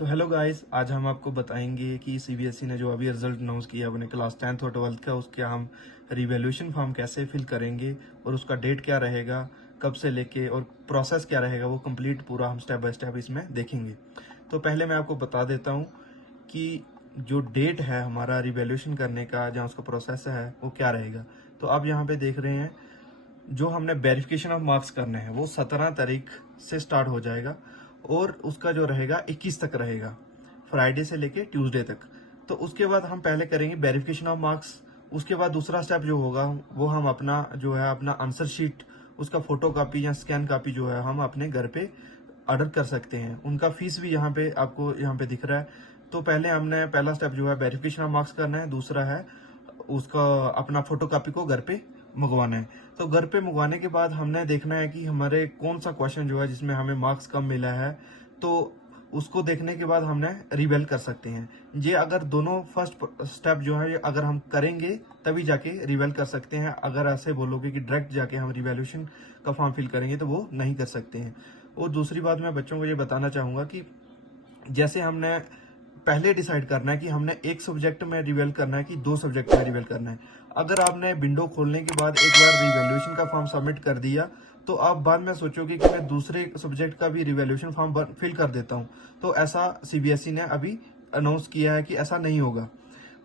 तो hello guys, आज हम आपको बताएंगे कि सीबीएसई ने जो अभी रिजल्ट अनाउंस किया अपने क्लास 10th और 12th का, उसके हम रिवैल्यूएशन फॉर्म कैसे फिल करेंगे और उसका डेट क्या रहेगा, कब से लेके और प्रोसेस क्या रहेगा, वो कंप्लीट पूरा हम स्टेप बाय स्टेप इसमें देखेंगे। तो पहले मैं आपको बता देता हूँ कि जो डेट है हमारा रिवैल्यूएशन करने का, जहाँ उसका प्रोसेस है, वो क्या रहेगा। तो आप यहाँ पे देख रहे हैं, जो हमने वेरिफिकेशन ऑफ मार्क्स करने हैं वो 17 तारीख से स्टार्ट हो जाएगा और उसका जो रहेगा 21 तक रहेगा, फ्राइडे से लेके ट्यूसडे तक। तो उसके बाद हम पहले करेंगे वेरिफिकेशन ऑफ मार्क्स। उसके बाद दूसरा स्टेप जो होगा वो हम अपना जो है अपना आंसर शीट, उसका फोटो कॉपी या स्कैन कॉपी जो है हम अपने घर पे ऑर्डर कर सकते हैं। उनका फीस भी यहाँ पे आपको यहाँ पे दिख रहा है। तो पहले हमने पहला स्टेप जो है वेरिफिकेशन ऑफ मार्क्स करना है, दूसरा है उसका अपना फोटो कॉपी को घर पे मंगवाना है। तो घर पे मंगवाने के बाद हमने देखना है कि हमारे कौन सा क्वेश्चन जो है जिसमें हमें मार्क्स कम मिला है, तो उसको देखने के बाद हमने रिवेल कर सकते हैं। ये अगर दोनों फर्स्ट स्टेप जो है अगर हम करेंगे तभी जाके रिवेल कर सकते हैं। अगर ऐसे बोलोगे कि डायरेक्ट जाके हम रिवैल्यूएशन का फॉर्म फिल करेंगे तो वो नहीं कर सकते हैं। और दूसरी बात मैं बच्चों को ये बताना चाहूंगा कि जैसे हमने पहले डिसाइड करना है कि हमने एक सब्जेक्ट में रिवेल करना है कि दो सब्जेक्ट में रिवेल करना है। अगर आपने विंडो खोलने के बाद एक बार रिवैल्यूएशन का फॉर्म सबमिट कर दिया तो आप बाद में सोचोगे कि मैं दूसरे सब्जेक्ट का भी रिवैल्यूएशन फॉर्म फिल कर देता हूं। तो ऐसा सीबीएसई ने अभी अनाउंस किया है कि ऐसा नहीं होगा,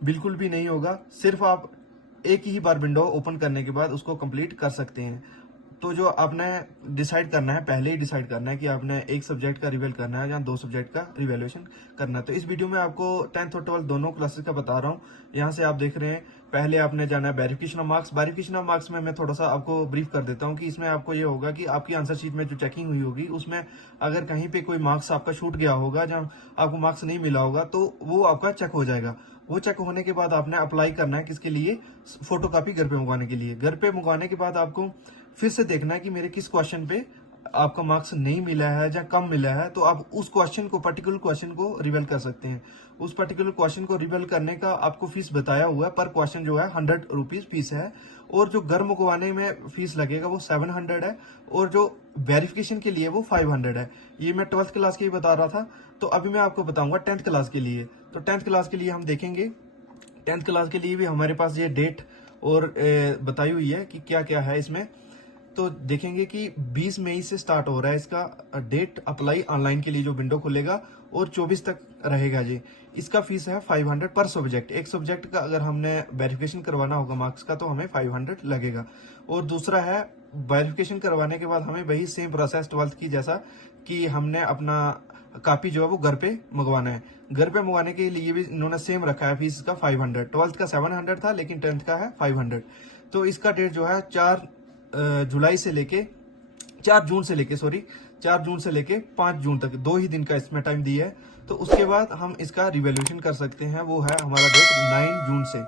बिल्कुल भी नहीं होगा। सिर्फ आप एक ही बार विंडो ओपन करने के बाद उसको कंप्लीट कर सकते हैं। तो जो आपने डिसाइड करना है, पहले ही डिसाइड करना है कि आपने एक सब्जेक्ट का रिवेल करना है या दो सब्जेक्ट का रिवैल्यूएशन करना है। तो इस वीडियो में आपको 10th और 12th दोनों क्लासेस का बता रहा हूँ। यहाँ से आप देख रहे हैं, पहले आपने जाना है verification of marks. Verification of marks में मैं थोड़ा सा आपको ब्रीफ कर देता हूँ कि इसमें आपको ये होगा कि आपकी आंसर शीट में जो चेकिंग हुई होगी उसमें अगर कहीं पे कोई मार्क्स आपका छूट गया होगा, जहाँ आपको मार्क्स नहीं मिला होगा, तो वो आपका चेक हो जाएगा। वो चेक होने के बाद आपने अप्लाई करना है किसके लिए, फोटोकॉपी घर पे मंगवाने के लिए। घर पे मंगवाने के बाद आपको फिर से देखना है कि मेरे किस क्वेश्चन पे आपका मार्क्स नहीं मिला है या कम मिला है। तो आप उस क्वेश्चन को, पर्टिकुलर क्वेश्चन को रिवेल कर सकते हैं। उस पर्टिकुलर क्वेश्चन को रिवेल करने का आपको फीस बताया हुआ है, पर क्वेश्चन जो है 100 रुपीज फीस है। और जो घर मंगवाने में फीस लगेगा वो 700 है और जो वेरिफिकेशन के लिए वो 500 है। ये मैं 12th क्लास के ही बता रहा था। तो अभी मैं आपको बताऊंगा 10th क्लास के लिए। तो 10th क्लास के लिए हम देखेंगे, 10th क्लास के लिए भी हमारे पास ये डेट और बताई हुई है कि क्या क्या है इसमें। तो देखेंगे कि 20 मई से स्टार्ट हो रहा है इसका डेट अप्लाई ऑनलाइन के लिए, जो विंडो खुलेगा, और 24 तक रहेगा जी। इसका फीस है 500 पर सब्जेक्ट। एक सब्जेक्ट का अगर हमने वेरिफिकेशन करवाना होगा मार्क्स का तो हमें 500 लगेगा। और दूसरा है, वेरिफिकेशन करवाने के बाद हमें वही सेम प्रोसेस 12th की जैसा कि हमने अपना कॉपी जो है वो घर पे मंगवाना है। घर पे मंगवाने के लिए भी इन्होंने सेम रखा है फीस का 500। 12th का 700 था लेकिन 10th का है 500। तो इसका डेट जो है 4 जून से लेके 5 जून तक, 2 ही दिन का इसमें टाइम दिया है। तो उसके बाद हम इसका रिवैल्यूएशन कर सकते हैं, वो है हमारा डेट 9 जून से।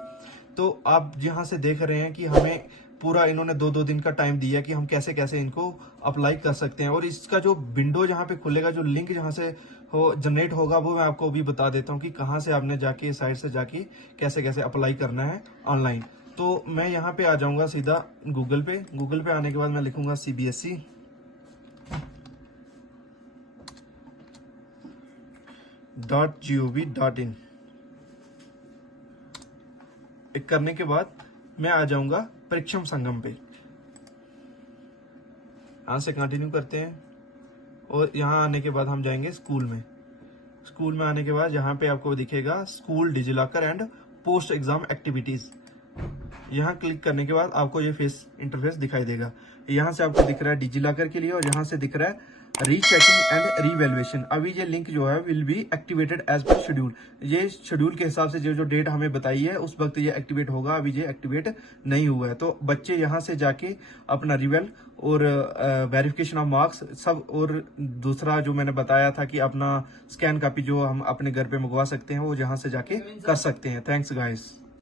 तो आप यहाँ से देख रहे हैं कि हमें पूरा इन्होंने 2-2 दिन का टाइम दिया कि हम कैसे कैसे इनको अप्लाई कर सकते हैं। और इसका जो विंडो जहाँ पे खुलेगा, जो लिंक जहाँ से हो जनरेट होगा, वो मैं आपको अभी बता देता हूँ कि कहाँ से आपने जाके साइट से जाके कैसे कैसे अप्लाई करना है ऑनलाइन। तो मैं यहाँ पे आ जाऊंगा सीधा गूगल पे। गूगल पे आने के बाद मैं लिखूंगा cbse.gov.in। एक करने के बाद मैं आ जाऊंगा परीक्षम संगम पे। यहां से कंटिन्यू करते हैं और यहाँ आने के बाद हम जाएंगे स्कूल में। स्कूल में आने के बाद यहाँ पे आपको दिखेगा school DigiLocker and post exam activities. यहाँ क्लिक करने के बाद आपको ये फेस इंटरफेस दिखाई देगा। यहाँ से आपको दिख रहा है डिजिलॉकर के लिए और यहाँ से दिख रहा है रीचेकिंग एंड रीवैल्यूएशन। अभी ये लिंक जो है will be activated as per schedule. ये शेड्यूल के हिसाब से जो डेट हमें बताई है उस वक्त ये एक्टिवेट होगा। अभी ये एक्टिवेट नहीं हुआ है। तो बच्चे यहाँ से जाके अपना रिवेल और वेरिफिकेशन ऑफ मार्क्स सब, और दूसरा जो मैंने बताया था कि अपना स्कैन कॉपी जो हम अपने घर पे मंगवा सकते हैं, वो यहाँ से जाके कर सकते हैं। Thanks guys.